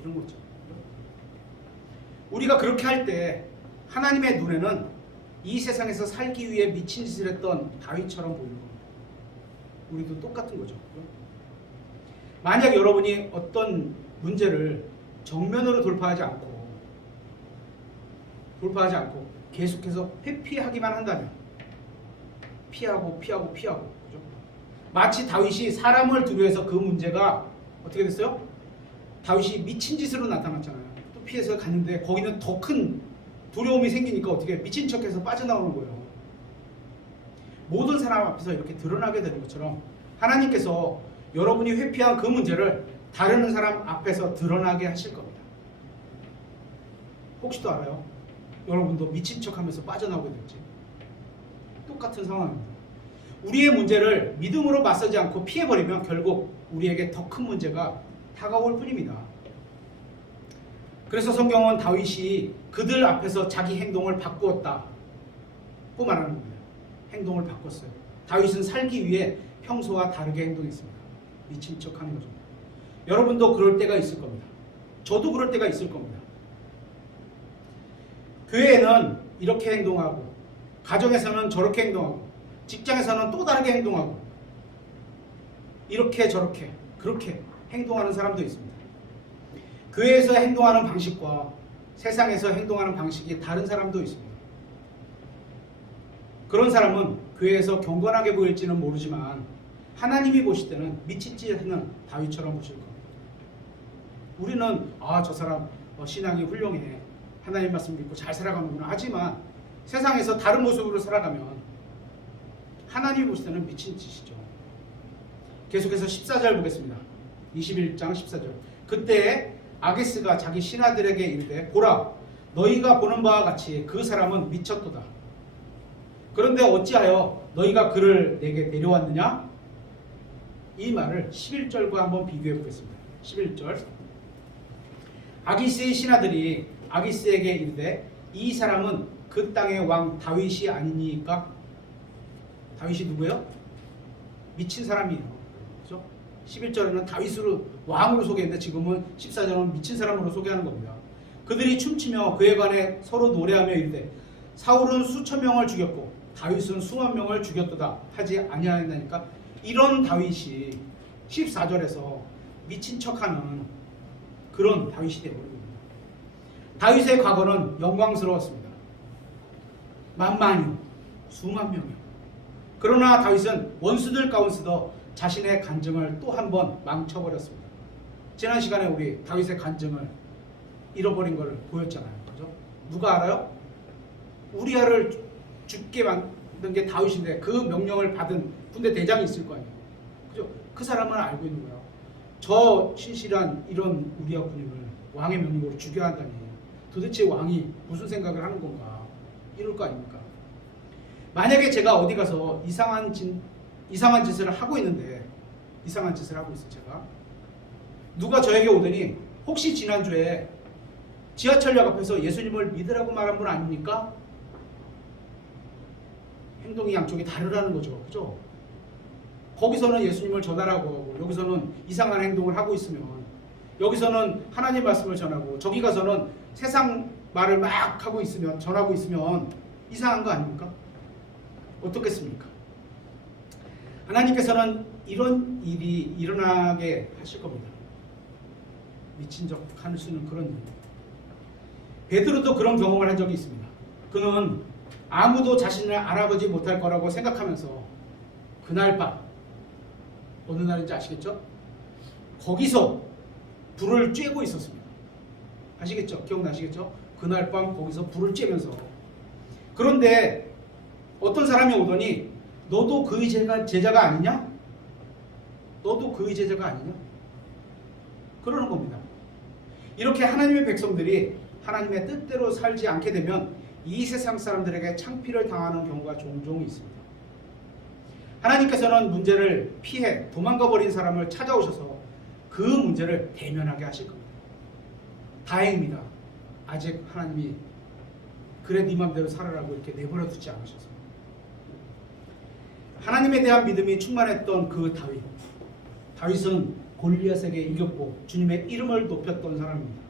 이런 거죠. 우리가 그렇게 할 때 하나님의 눈에는 이 세상에서 살기 위해 미친 짓을 했던 다윗처럼 보이는 겁니다. 우리도 똑같은 거죠. 만약 여러분이 어떤 문제를 정면으로 돌파하지 않고 계속해서 회피하기만 한다면 피하고 그죠? 마치 다윗이 사람을 두려워해서 그 문제가 어떻게 됐어요? 다윗이 미친 짓으로 나타났잖아요. 또 피해서 갔는데 거기는 더 큰 두려움이 생기니까 어떻게 미친 척해서 빠져나오는 거예요. 모든 사람 앞에서 이렇게 드러나게 되는 것처럼 하나님께서 여러분이 회피한 그 문제를 다른 사람 앞에서 드러나게 하실 겁니다. 혹시도 알아요? 여러분도 미친 척하면서 빠져나오게 될지. 똑같은 상황입니다. 우리의 문제를 믿음으로 맞서지 않고 피해버리면 결국 우리에게 더 큰 문제가 다가올 뿐입니다. 그래서 성경은 다윗이 그들 앞에서 자기 행동을 바꾸었다고 말하는 겁니다. 행동을 바꿨어요. 다윗은 살기 위해 평소와 다르게 행동했습니다. 미친 척하는 거죠. 여러분도 그럴 때가 있을 겁니다. 저도 그럴 때가 있을 겁니다. 교회에는 이렇게 행동하고 가정에서는 저렇게 행동하고 직장에서는 또 다르게 행동하고 이렇게 저렇게 그렇게 행동하는 사람도 있습니다. 교회에서 행동하는 방식과 세상에서 행동하는 방식이 다른 사람도 있습니다. 그런 사람은 교회에서 경건하게 보일지는 모르지만 하나님이 보실 때는 미친 짓 하는 다윗처럼 보실 겁니다. 우리는 저 사람 신앙이 훌륭해. 하나님 말씀 믿고 잘 살아가는구나. 하지만 세상에서 다른 모습으로 살아가면 하나님이 보실 때는 미친 짓이죠. 계속해서 14절 보겠습니다. 21장 14절. 그때 아기스가 자기 신하들에게 이르되 보라 너희가 보는 바와 같이 그 사람은 미쳤도다. 그런데 어찌하여 너희가 그를 내게 내려왔느냐? 이 말을 11절과 한번 비교해 보겠습니다. 11절. 아기스의 신하들이 아기스에게 이르되 이 사람은 그 땅의 왕 다윗이 아니니까? 다윗이 누구예요? 미친 사람이에요. 그렇죠? 11절에는 다윗으로 왕으로 소개했는데 지금은 14절은 미친 사람으로 소개하는 겁니다. 그들이 춤추며 그에 관해 서로 노래하며 이르되 사울은 수천 명을 죽였고 다윗은 수만 명을 죽였도다 하지 아니하였나니까? 이런 다윗이 14절에서 미친 척하는 그런 다윗이 되어버립니다. 다윗의 과거는 영광스러웠습니다. 만만히 수만 명이요. 그러나 다윗은 원수들 가운데서 자신의 간증을 또 한 번 망쳐버렸습니다. 지난 시간에 우리 다윗의 간증을 잃어버린 것을 보였잖아요. 그죠? 누가 알아요? 우리아를 죽게 만든 게 다윗인데 그 명령을 받은 군대 대장이 있을 거 아니에요. 그죠? 그 사람은 알고 있는 거예요. 저 신실한 이런 우리아 군인을 왕의 명령으로 죽여야 한다니 도대체 왕이 무슨 생각을 하는 건가 이럴 거 아닙니까? 만약에 제가 어디 가서 이상한 이상한 짓을 하고 있는데, 이상한 짓을 하고 있어요. 제가 누가 저에게 오더니 혹시 지난주에 지하철역 앞에서 예수님을 믿으라고 말한 분 아닙니까? 행동이 양쪽이 다르다는 거죠. 그죠? 거기서는 예수님을 전하라고 하고 여기서는 이상한 행동을 하고 있으면, 여기서는 하나님 말씀을 전하고 저기 가서는 세상 말을 막 하고 있으면, 전하고 있으면 이상한 거 아닙니까? 어떻겠습니까? 하나님께서는 이런 일이 일어나게 하실 겁니다. 미친 척 할 수 있는 그런 일. 베드로도 그런 경험을 한 적이 있습니다. 그는 아무도 자신을 알아보지 못할 거라고 생각하면서 그날 밤, 어느 날인지 아시겠죠? 거기서 불을 쬐고 있었습니다. 아시겠죠? 기억나시겠죠? 그날 밤 거기서 불을 쬐면서. 그런데 어떤 사람이 오더니 너도 그의 제자가 아니냐? 너도 그의 제자가 아니냐? 그러는 겁니다. 이렇게 하나님의 백성들이 하나님의 뜻대로 살지 않게 되면 이 세상 사람들에게 창피를 당하는 경우가 종종 있습니다. 하나님께서는 문제를 피해 도망가 버린 사람을 찾아오셔서 그 문제를 대면하게 하실 겁니다. 다행입니다. 아직 하나님이 그래 네 맘대로 살아라고 이렇게 내버려 두지 않으셔서. 하나님에 대한 믿음이 충만했던 그 다윗은 골리앗에게 이겼고 주님의 이름을 높였던 사람입니다.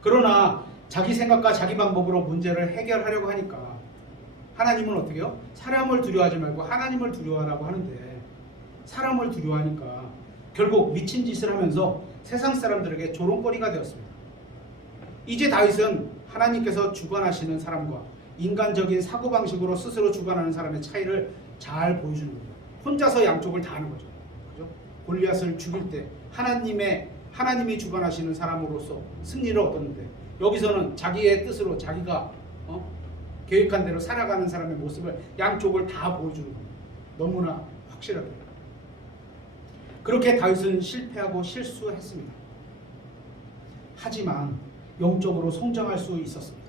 그러나 자기 생각과 자기 방법으로 문제를 해결하려고 하니까 하나님은 어떻게 해요? 사람을 두려워하지 말고 하나님을 두려워하라고 하는데, 사람을 두려워하니까 결국 미친 짓을 하면서 세상 사람들에게 조롱거리가 되었습니다. 이제 다윗은 하나님께서 주관하시는 사람과 인간적인 사고방식으로 스스로 주관하는 사람의 차이를 잘 보여주는 거예요. 혼자서 양쪽을 다 하는 거죠. 그죠? 골리앗을 죽일 때 하나님이 주관하시는 사람으로서 승리를 얻었는데, 여기서는 자기의 뜻으로 자기가 계획한 대로 살아가는 사람의 모습을 양쪽을 다 보여주는 겁니다. 너무나 확실하게. 그렇게 다윗은 실패하고 실수했습니다. 하지만 영적으로 성장할 수 있었습니다.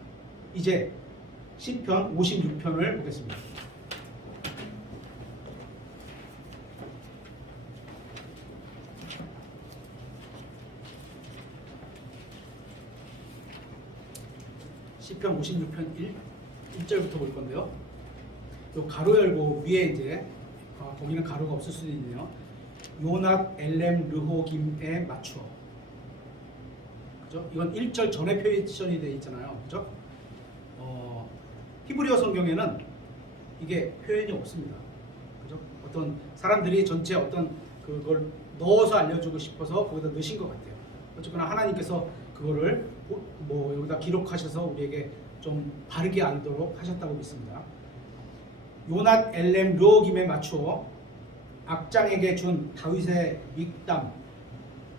이제 시편 56편을 보겠습니다. 시편 56편 1절부터 볼 건데요. 요 가로 열고 위에 이제 거기는 가로가 없을 수도 있네요. 요낫 엘렘 르호김에 맞추어. 그죠? 이건 1절 전에 표현이 되어 있잖아요. 그죠? 히브리어 성경에는 이게 표현이 없습니다. 그죠? 어떤 사람들이 전체 어떤 그걸 넣어서 알려주고 싶어서 거기다 넣으신 것 같아요. 어쨌거나 하나님께서 그거를 여기다 기록하셔서 우리에게 좀 바르게 알도록 하셨다고 믿습니다. 요낫 엘렘 르호김에 맞추어 악장에게 준 다윗의 믹담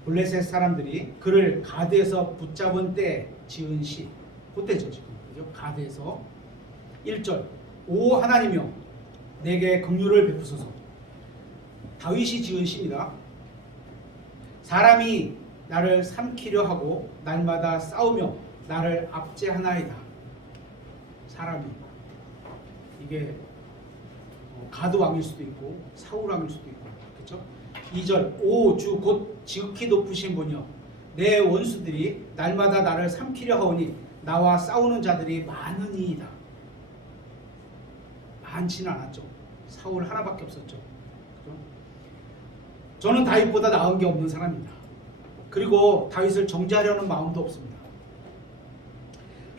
블레셋 사람들이 그를 가드에서 붙잡은 때 지은 시, 그때죠 지금. 그죠? 가드에서 1절 오 하나님이여 내게 긍휼을 베푸소서. 다윗이 지은 시입니다. 사람이 나를 삼키려 하고 날마다 싸우며 나를 압제하나이다. 사람이, 이게 가드 왕일 수도 있고 사울 왕일 수도 있고, 그렇죠? 2절 오 주 곧 지극히 높으신 분이여 내 원수들이 날마다 나를 삼키려 하오니 나와 싸우는 자들이 많으니이다. 많지는 않았죠. 사울 하나밖에 없었죠. 그렇죠? 저는 다윗보다 나은 게 없는 사람입니다. 그리고 다윗을 정죄하려는 마음도 없습니다.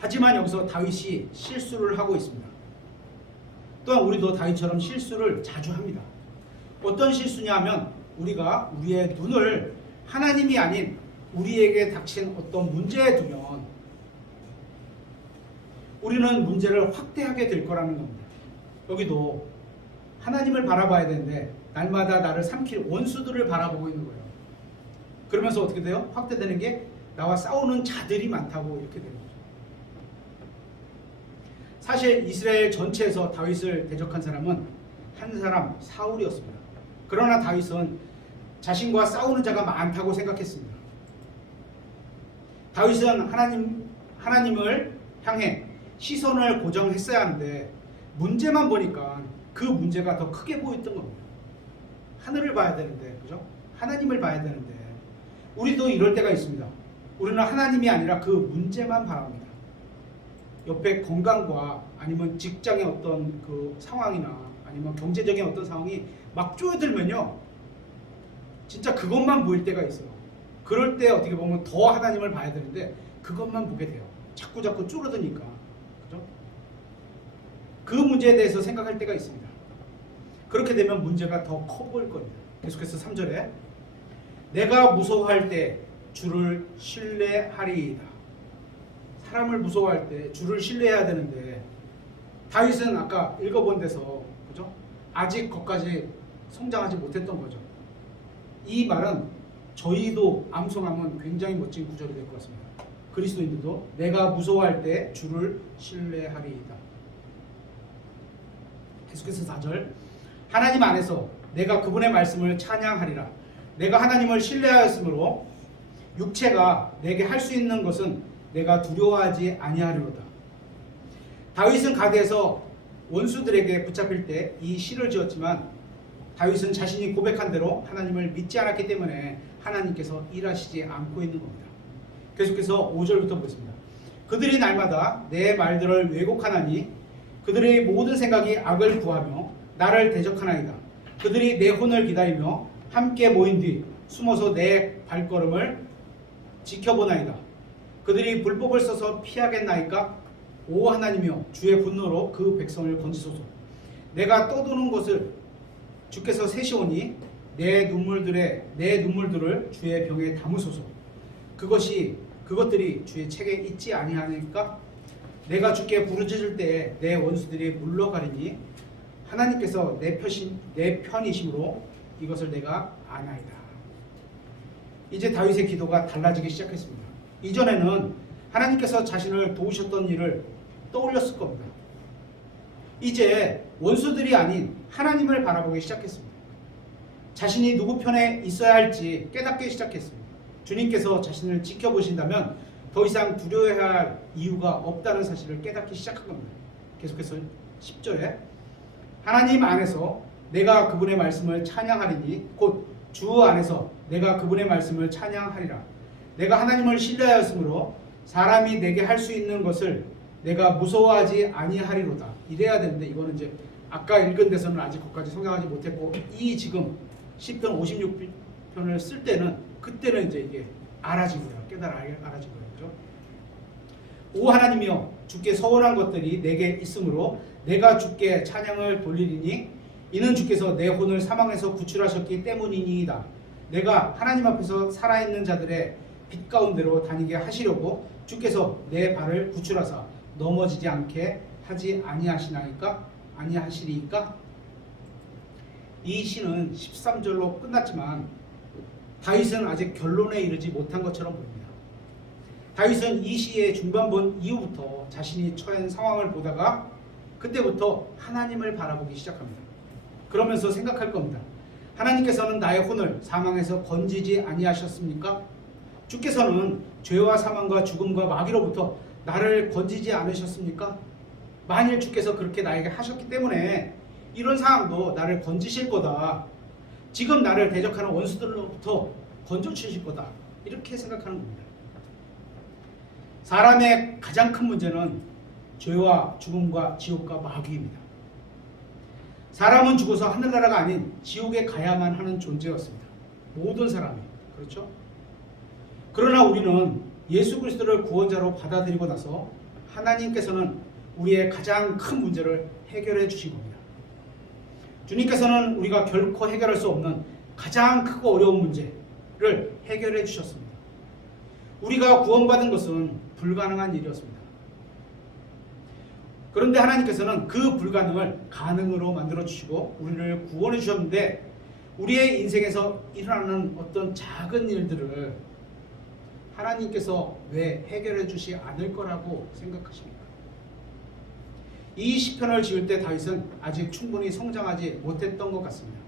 하지만 여기서 다윗이 실수를 하고 있습니다. 또한 우리도 다윗처럼 실수를 자주 합니다. 어떤 실수냐 하면 우리가 우리의 눈을 하나님이 아닌 우리에게 닥친 어떤 문제에 두면 우리는 문제를 확대하게 될 거라는 겁니다. 여기도 하나님을 바라봐야 되는데 날마다 나를 삼킬 원수들을 바라보고 있는 거예요. 그러면서 어떻게 돼요? 확대되는 게 나와 싸우는 자들이 많다고 이렇게 되는 거죠. 사실 이스라엘 전체에서 다윗을 대적한 사람은 한 사람 사울이었습니다. 그러나 다윗은 자신과 싸우는 자가 많다고 생각했습니다. 다윗은 하나님을 향해 시선을 고정했어야 하는데 문제만 보니까 그 문제가 더 크게 보였던 겁니다. 하늘을 봐야 되는데, 그죠? 하나님을 봐야 되는데 우리도 이럴 때가 있습니다. 우리는 하나님이 아니라 그 문제만 바랍니다. 옆에 건강과 아니면 직장의 어떤 그 상황이나 아니면 경제적인 어떤 상황이 막 쪼여들면요, 진짜 그것만 보일 때가 있어요. 그럴 때 어떻게 보면 더 하나님을 봐야 되는데 그것만 보게 돼요. 자꾸 줄어드니까, 그죠? 그 문제에 대해서 생각할 때가 있습니다. 그렇게 되면 문제가 더 커 보일 겁니다. 계속해서 3절에 내가 무서워할 때 주를 신뢰하리이다. 사람을 무서워할 때 주를 신뢰해야 되는데 다윗은 아까 읽어본 데서, 그죠? 아직 거기까지 성장하지 못했던 거죠. 이 말은 저희도 암송하면 굉장히 멋진 구절이 될 것 같습니다. 그리스도인들도 내가 무서워할 때 주를 신뢰하리이다. 계속해서 4절 하나님 안에서 내가 그분의 말씀을 찬양하리라. 내가 하나님을 신뢰하였으므로 육체가 내게 할 수 있는 것은 내가 두려워하지 아니하리로다. 다윗은 가드에서 원수들에게 붙잡힐 때 이 시를 지었지만 다윗은 자신이 고백한 대로 하나님을 믿지 않았기 때문에 하나님께서 일하시지 않고 있는 겁니다. 계속해서 5절부터 보겠습니다. 그들이 날마다 내 말들을 왜곡하나니 그들의 모든 생각이 악을 구하며 나를 대적하나이다. 그들이 내 혼을 기다리며 함께 모인 뒤 숨어서 내 발걸음을 지켜보나이다. 그들이 불법을 써서 피하겠나이까? 오 하나님이여, 주의 분노로 그 백성을 건지소서. 내가 떠도는 것을 주께서 세시오니 내 눈물들을 주의 병에 담으소서. 그것들이 주의 책에 있지 아니하니까? 내가 주께 부르짖을 때에 내 원수들이 물러가리니 하나님께서 내 편이심으로 이것을 내가 아나이다. 이제 다윗의 기도가 달라지기 시작했습니다. 이전에는 하나님께서 자신을 도우셨던 일을 떠올렸을 겁니다. 이제 원수들이 아닌 하나님을 바라보기 시작했습니다. 자신이 누구 편에 있어야 할지 깨닫기 시작했습니다. 주님께서 자신을 지켜보신다면 더 이상 두려워해야 할 이유가 없다는 사실을 깨닫기 시작한 겁니다. 계속해서 10절에 하나님 안에서 내가 그분의 말씀을 찬양하리니 곧 주 안에서 내가 그분의 말씀을 찬양하리라. 내가 하나님을 신뢰하였으므로 사람이 내게 할 수 있는 것을 내가 무서워하지 아니하리로다. 이래야 되는데 이거는 이제 아까 읽은 데서는 아직 거기까지 성장하지 못했고 이 지금 시편 56편을 쓸 때는 그때는 이제 이게 알아진 거예요. 알아진 거예요. 그렇죠? 오 하나님이여, 주께 서원한 것들이 내게 있으므로 내가 주께 찬양을 돌리리니 이는 주께서 내 혼을 사망에서 구출하셨기 때문이니이다. 내가 하나님 앞에서 살아있는 자들의 빛 가운데로 다니게 하시려고 주께서 내 발을 구출하사 넘어지지 않게 하지 아니하시리이까? 이 시는 13절로 끝났지만 다윗은 아직 결론에 이르지 못한 것처럼 보입니다. 다윗은 이 시의 중반본 이후부터 자신이 처한 상황을 보다가 그때부터 하나님을 바라보기 시작합니다. 그러면서 생각할 겁니다. 하나님께서는 나의 혼을 사망에서 건지지 아니하셨습니까? 주께서는 죄와 사망과 죽음과 마귀로부터 나를 건지지 않으셨습니까? 만일 주께서 그렇게 나에게 하셨기 때문에 이런 상황도 나를 건지실 거다. 지금 나를 대적하는 원수들로부터 건져주실 거다. 이렇게 생각하는 겁니다. 사람의 가장 큰 문제는 죄와 죽음과 지옥과 마귀입니다. 사람은 죽어서 하늘나라가 아닌 지옥에 가야만 하는 존재였습니다. 모든 사람이. 그렇죠? 그러나 우리는 예수 그리스도를 구원자로 받아들이고 나서 하나님께서는 우리의 가장 큰 문제를 해결해 주신 겁니다. 주님께서는 우리가 결코 해결할 수 없는 가장 크고 어려운 문제를 해결해 주셨습니다. 우리가 구원받은 것은 불가능한 일이었습니다. 그런데 하나님께서는 그 불가능을 가능으로 만들어 주시고 우리를 구원해 주셨는데 우리의 인생에서 일어나는 어떤 작은 일들을 하나님께서 왜 해결해 주지 않을 거라고 생각하십니까? 이 시편을 지을 때 다윗은 아직 충분히 성장하지 못했던 것 같습니다.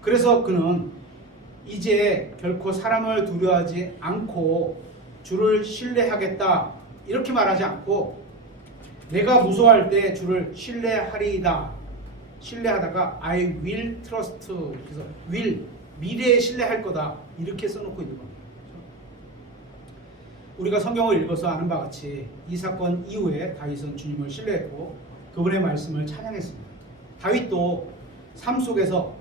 그래서 그는 이제 결코 사람을 두려워하지 않고 주를 신뢰하겠다 이렇게 말하지 않고 내가 무서워할 때 주를 신뢰하리이다. 신뢰하다가 I will trust, 그래서 will, 미래에 신뢰할 거다 이렇게 써놓고 있는 겁니다. 우리가 성경을 읽어서 아는 바와 같이 이 사건 이후에 다윗은 주님을 신뢰했고 그분의 말씀을 찬양했습니다. 다윗도 삶 속에서,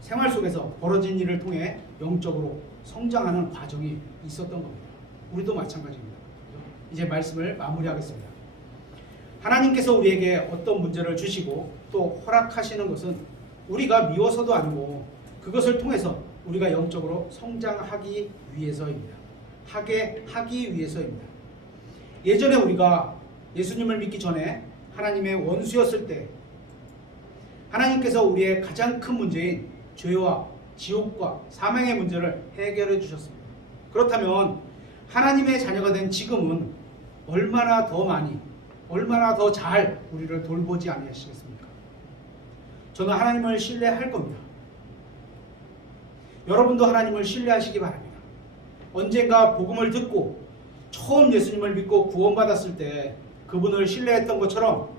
생활 속에서 벌어진 일을 통해 영적으로 성장하는 과정이 있었던 겁니다. 우리도 마찬가지입니다. 이제 말씀을 마무리하겠습니다. 하나님께서 우리에게 어떤 문제를 주시고 또 허락하시는 것은 우리가 미워서도 아니고 그것을 통해서 우리가 영적으로 성장하기 위해서입니다. 하기 위해서입니다. 예전에 우리가 예수님을 믿기 전에 하나님의 원수였을 때 하나님께서 우리의 가장 큰 문제인 죄와 지옥과 사망의 문제를 해결해 주셨습니다. 그렇다면 하나님의 자녀가 된 지금은 얼마나 더 많이, 얼마나 더 잘 우리를 돌보지 아니하시겠습니까? 저는 하나님을 신뢰할 겁니다. 여러분도 하나님을 신뢰하시기 바랍니다. 언젠가 복음을 듣고 처음 예수님을 믿고 구원받았을 때 그분을 신뢰했던 것처럼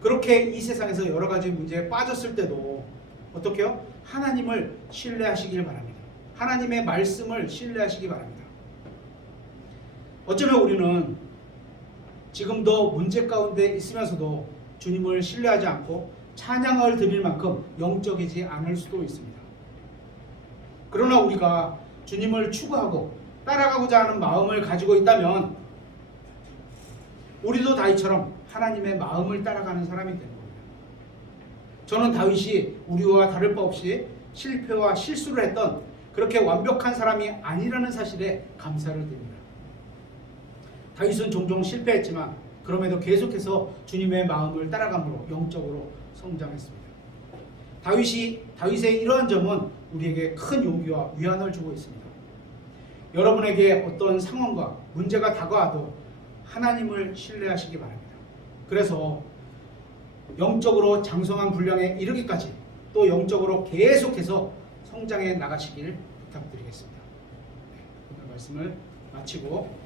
그렇게 이 세상에서 여러 가지 문제에 빠졌을 때도 어떻게 해요? 하나님을 신뢰하시길 바랍니다. 하나님의 말씀을 신뢰하시기 바랍니다. 어쩌면 우리는 지금도 문제 가운데 있으면서도 주님을 신뢰하지 않고 찬양을 드릴 만큼 영적이지 않을 수도 있습니다. 그러나 우리가 주님을 추구하고 따라가고자 하는 마음을 가지고 있다면 우리도 다윗처럼 하나님의 마음을 따라가는 사람이 되는 겁니다. 저는 다윗이 우리와 다를 바 없이 실패와 실수를 했던 그렇게 완벽한 사람이 아니라는 사실에 감사를 드립니다. 다윗은 종종 실패했지만 그럼에도 계속해서 주님의 마음을 따라감으로 영적으로 성장했습니다. 다윗의 이러한 점은 우리에게 큰 용기와 위안을 주고 있습니다. 여러분에게 어떤 상황과 문제가 다가와도 하나님을 신뢰하시기 바랍니다. 그래서 영적으로 장성한 분량에 이르기까지 또 영적으로 계속해서 성장해 나가시길 부탁드리겠습니다. 오늘 말씀을 마치고